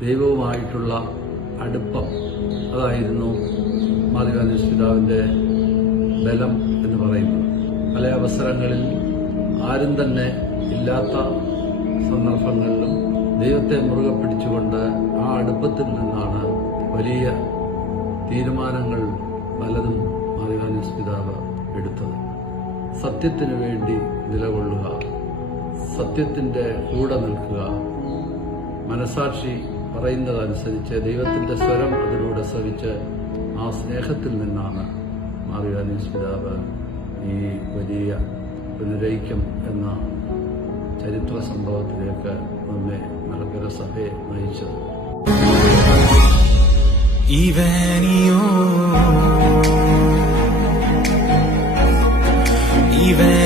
ദൈവവുമായിട്ടുള്ള അടുപ്പം അതായിരുന്നു മാതൃകാന്തി പിതാവിന്റെ ബലം എന്ന് പറയുന്നത്. പല അവസരങ്ങളിൽ ആരും തന്നെ ഇല്ലാത്ത സന്ദർഭങ്ങളിലും ദൈവത്തെ മുറുകെ പിടിച്ചുകൊണ്ട് ആ അടുപ്പത്തിൽ നിന്നാണ് വലിയ തീരുമാനങ്ങൾ പലതും മാതൃകാന്തി പിതാവ് എടുത്തത്. സത്യത്തിനു വേണ്ടി നിലകൊള്ളുക സത്യത്തിന്റെ കൂടെ നിൽക്കുക മനസാക്ഷി പറയുന്നതനുസരിച്ച് ദൈവത്തിന്റെ സ്വരം അതിലൂടെ ശ്രവിച്ച് ആ സ്നേഹത്തിൽ നിന്നാണ് മാറിയാനീസ് പിതാവ് ഈ വലിയ പുനരൈക്യം എന്ന ചരിത്ര സംഭവത്തിലേക്ക് നമ്മെ മലങ്കര സഭയെ നയിച്ചത് ഇവനിയോ Ivenio.